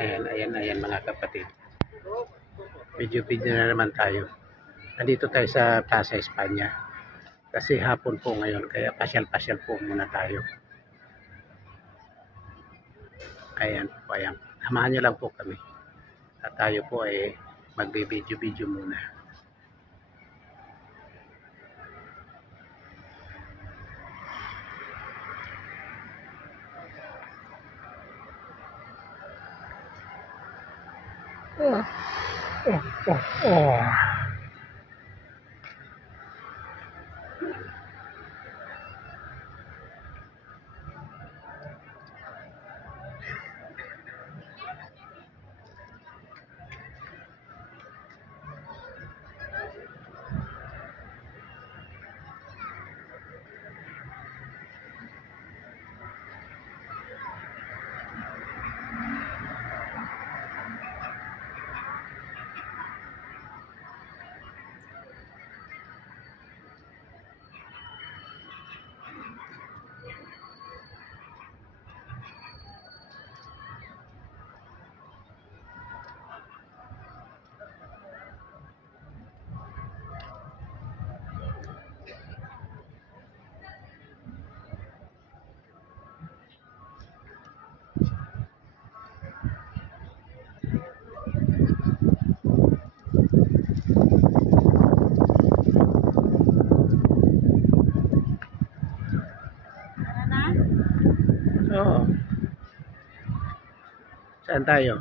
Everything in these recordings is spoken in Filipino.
Ayan mga kapatid. Video na naman tayo. Nandito tayo sa Plaza España. Kasi hapon po ngayon, kaya pasyal-pasyal po muna tayo. Ayan po, ayan. Samahan nyo lang po kami. At tayo po ay magbe-video muna. Oh. Oo. Saan tayo?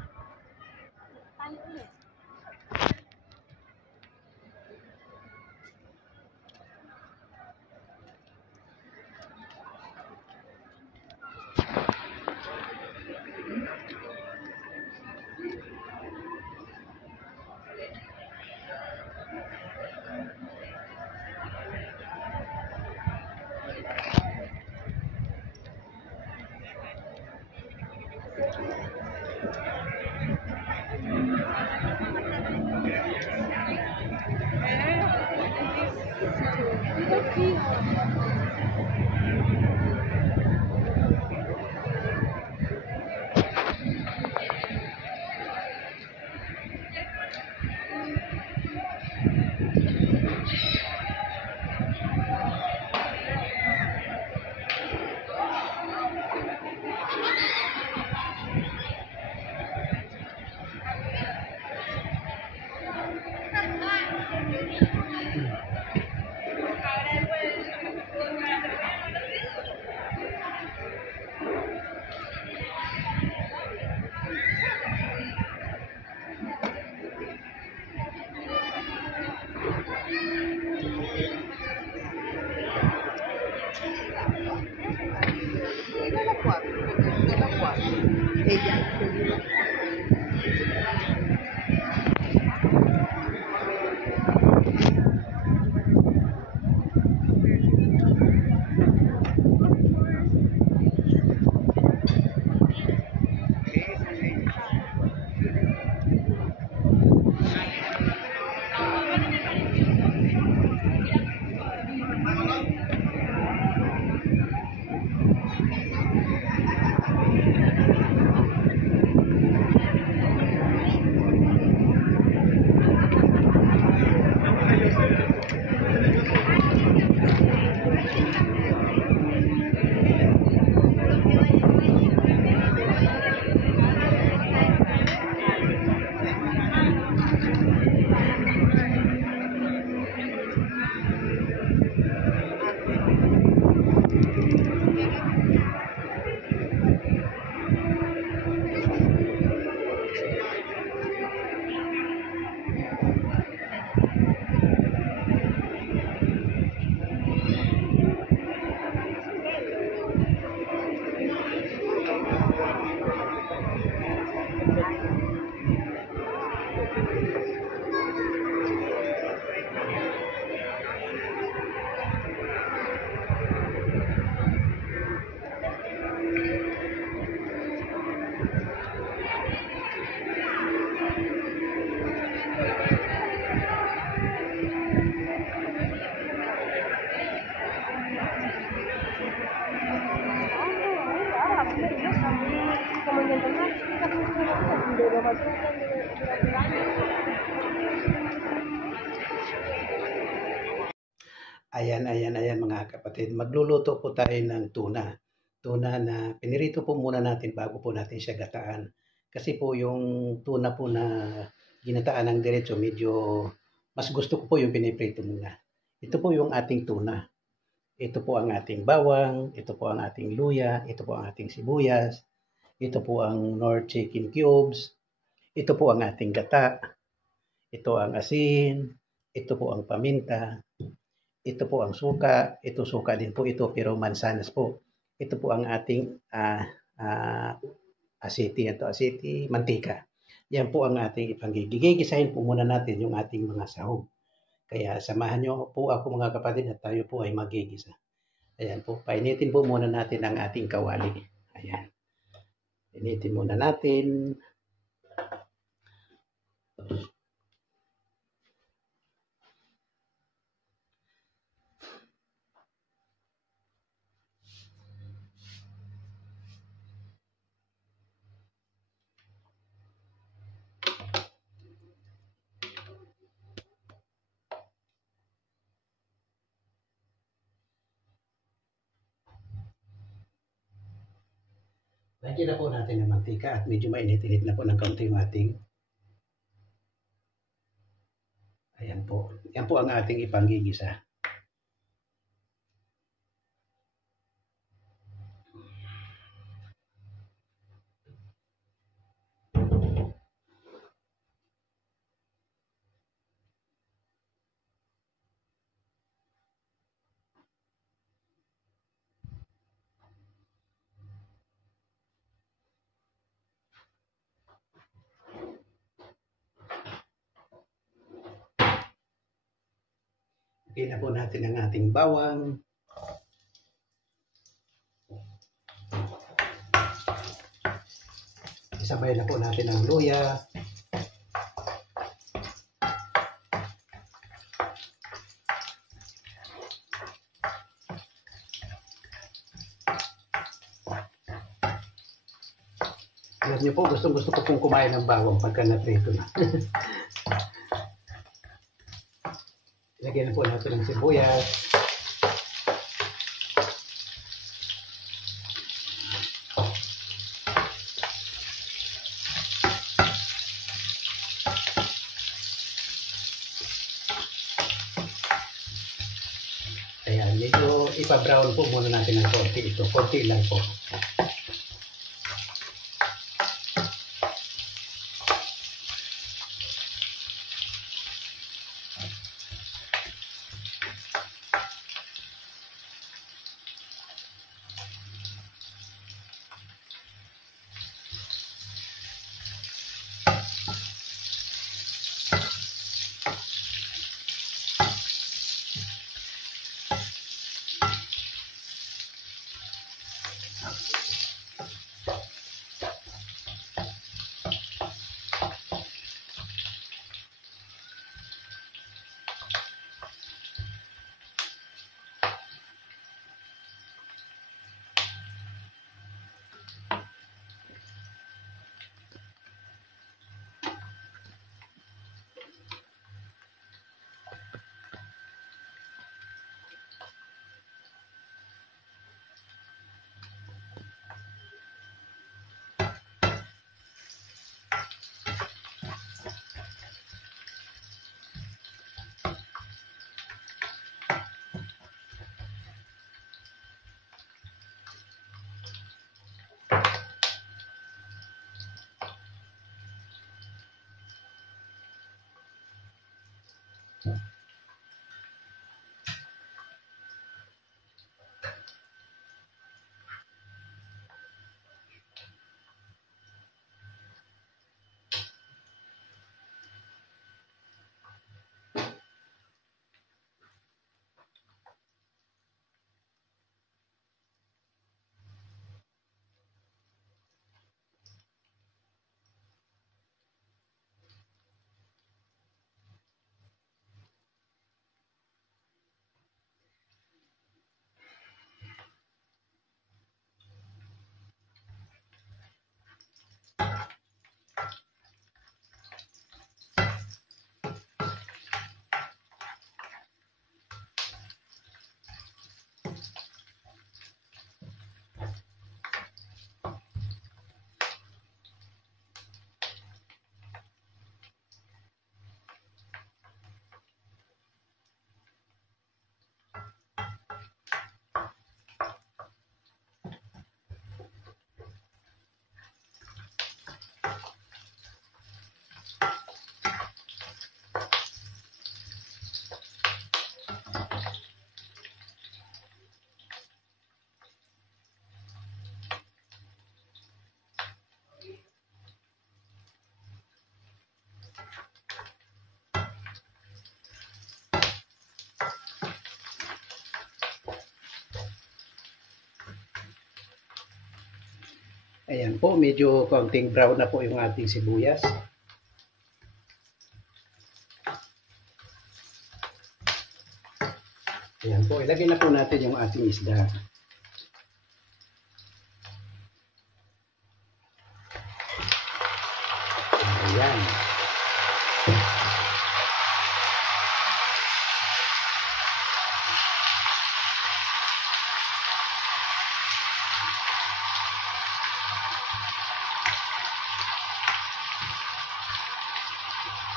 Ayan mga kapatid. Magluluto po tayo ng tuna. Tuna na pinirito po muna natin bago po natin siya gataan. Kasi po yung tuna po na ginataan ng diretso, medyo mas gusto ko po yung piniprito muna. Ito po yung ating tuna. Ito po ang ating bawang, ito po ang ating luya, ito po ang ating sibuyas, ito po ang Knorr chicken cubes, ito po ang ating gata, ito ang asin, ito po ang paminta, ito po ang suka, ito suka din po ito pero mansanas po. Ito po ang ating ah, asiti, mantika. Yan po ang ating ipanggigigisahin po muna natin yung ating mga sahog. Kaya samahan niyo po ako mga kapatid at tayo po ay magigisa. Ayan po, painitin po muna natin ang ating kawali. Ayan. Initin muna natin. Lagyan na po natin ng mantika at medyo mainit-init na po ng kaunti yung ating. Ayan po. Yan po ang ating ipanggigisa. Lagyan na po natin ang ating bawang. Isabay na po natin ang luya. Alam niyo po, gusto ko pong kumain ng bawang pagka naprito na. Lagyan na po natin ng sibuyas. Ayan, medyo ipa-brown po muna natin ng konti ito. Konti lang po. Ayan po, medyo kaunting brown na po yung ating sibuyas. Ayan po, ilagay na po natin yung ating isda. Ayan.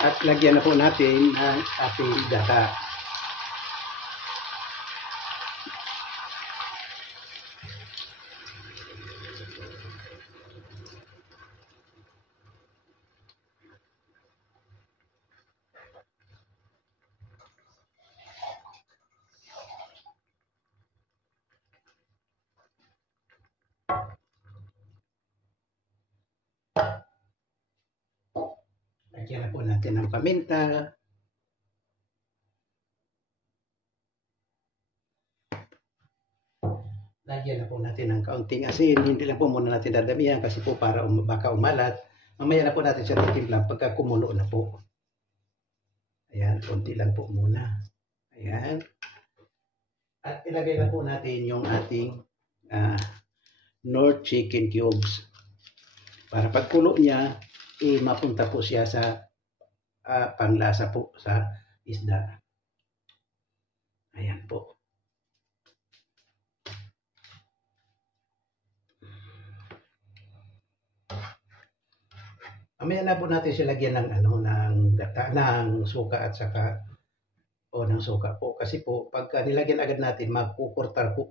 At lagyan na po natin ang ating gata. Lagyan na po natin ng paminta. Lagyan na po natin ng kaunting asin. Hindi lang po muna natin dadamihan kasi po para baka umalat. Mamaya na po natin siya titimplang pagka kumulo na po. Ayan, konti lang po muna. Ayan. At ilagay na po natin yung ating Knorr chicken cubes. Para pagkulo niya, mapunta po siya sa panglasa po sa isda. Ayan po. Mamaya na po natin siya lagyan ng ng gata, ng suka at saka ng suka po kasi po pagka nilagyan agad natin makukurtar po,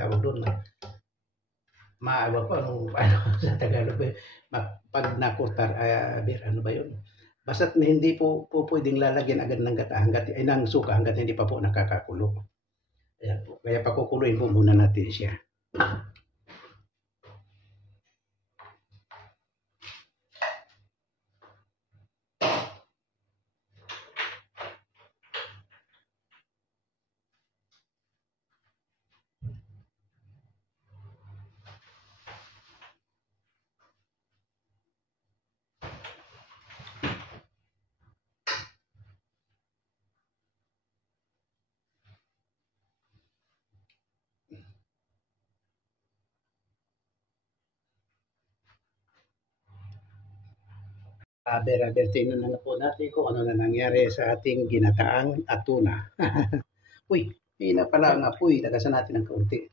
tawag doon maawa po sa Tagalog pag nakurtar ano ba yun? Basta't hindi po pwedeng lalagyan agad ng gata ng suka hangga't hindi pa po nakakakulo. Ayan po. Kaya pakukuluin po muna natin siya. Tingnan na po natin kung ano na nangyari sa ating ginataang tuna. Uy, hina pala ang apoy. Lagasan natin ng kaunti.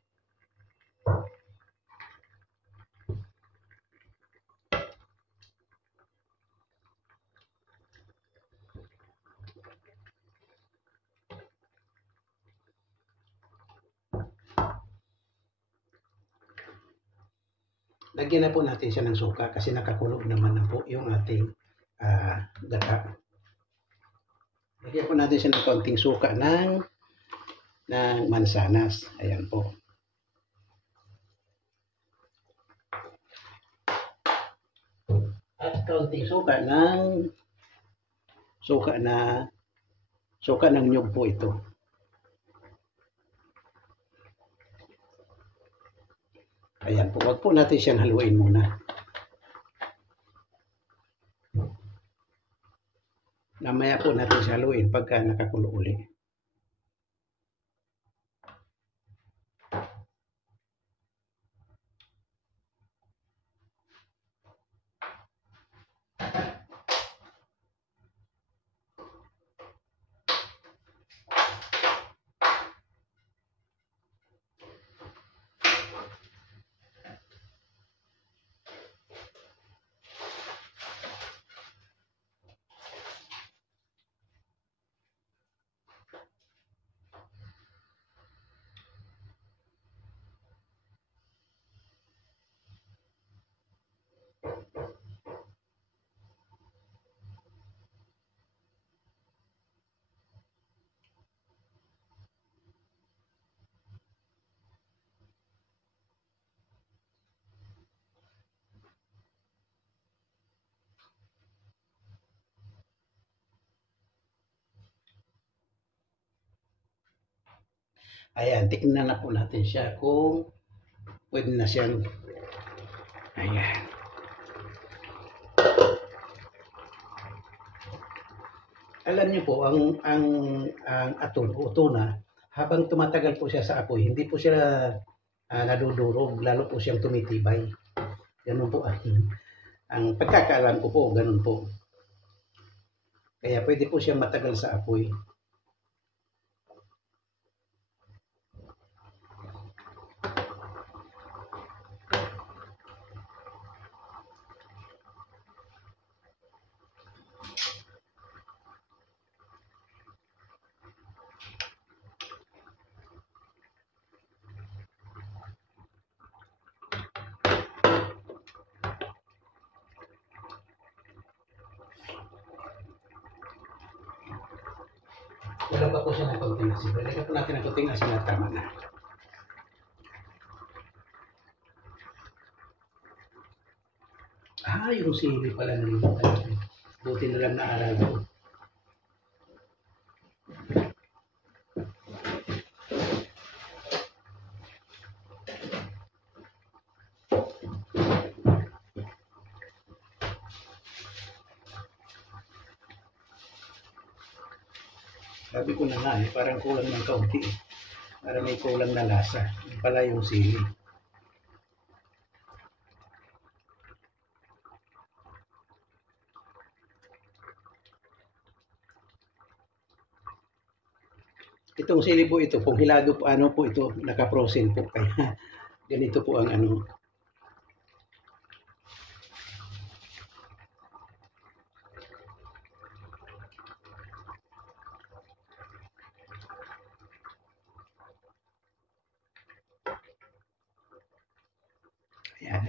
Lagyan na po natin siya ng suka kasi nakakulo naman na po yung ating gata. Lagyan po natin siya ng kaunting suka ng mansanas. Ayan po. At kaunting suka ng nyug po ito. Ayan po, wag po natin siyang haluin muna. Namaya po natin siya haluin pagka nakakulo uli. Ayan, tignan na po natin siya kung pwede na siyang Ayan. Alam niyo po, ang atul o tuna, habang tumatagal po siya sa apoy, hindi po siya nadudurog, lalo po siyang tumitibay. Ganun po ang pagkakaalam ko po, ganun po. Kaya pwede po siyang matagal sa apoy. Wala pa po siya ng konting asin. Lagyan po natin ng konting asin na tama na. Yung sili pala nalimutan natin. Buti na lang naalala ko. Sabi ko na nga parang kulang ng kaunti. Para may kulang na lasa. Yung pala yung sili. Itong sili po ito, kung hilado po, ano po ito, naka-frozen po. Kaya ganito po ang ano.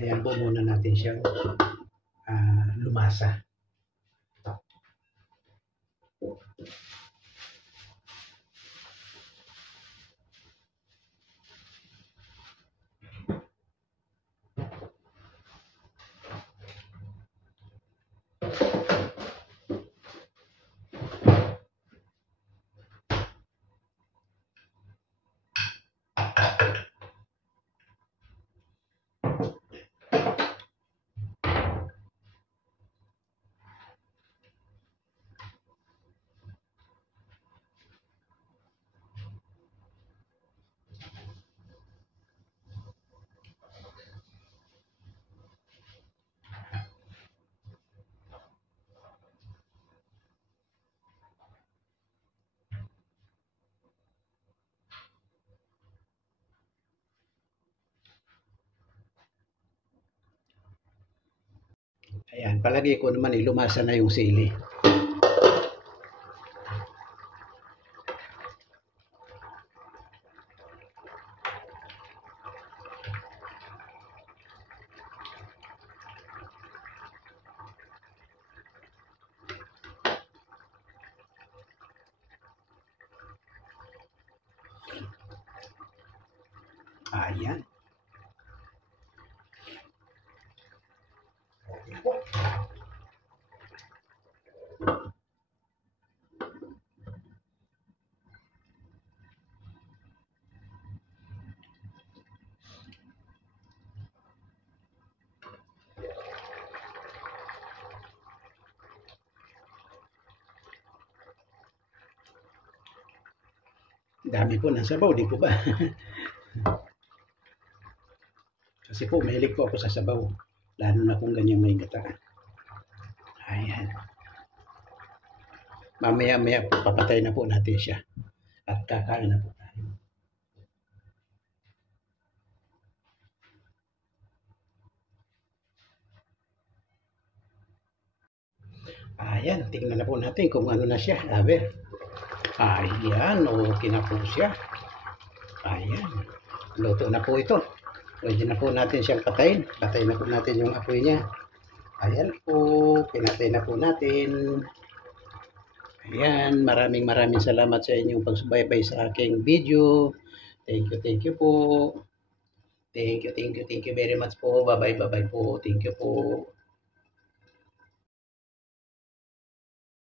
Ayan po muna natin siyang lumasa. Ayan, palagi ko naman lumasa na yung sili. Ayan. Dami po ng sabaw, di po ba? Kasi po, mahilig po ako sa sabaw. Lalo na kung ganyan may gata. Ayan. Mamaya-maya papatay na po natin siya. At kakain na po tayo. Ayan, tingnan na po natin kung ano na siya. Ayan, okay na po siya. Ayan, luto na po ito. Pwede na po natin siyang patayin. Patayin na po natin yung apoy niya. Ayan po, pinatay na po natin. Ayan, maraming salamat sa inyong pagsubaybay sa aking video. Thank you po. Thank you very much po. Bye-bye po. Thank you po.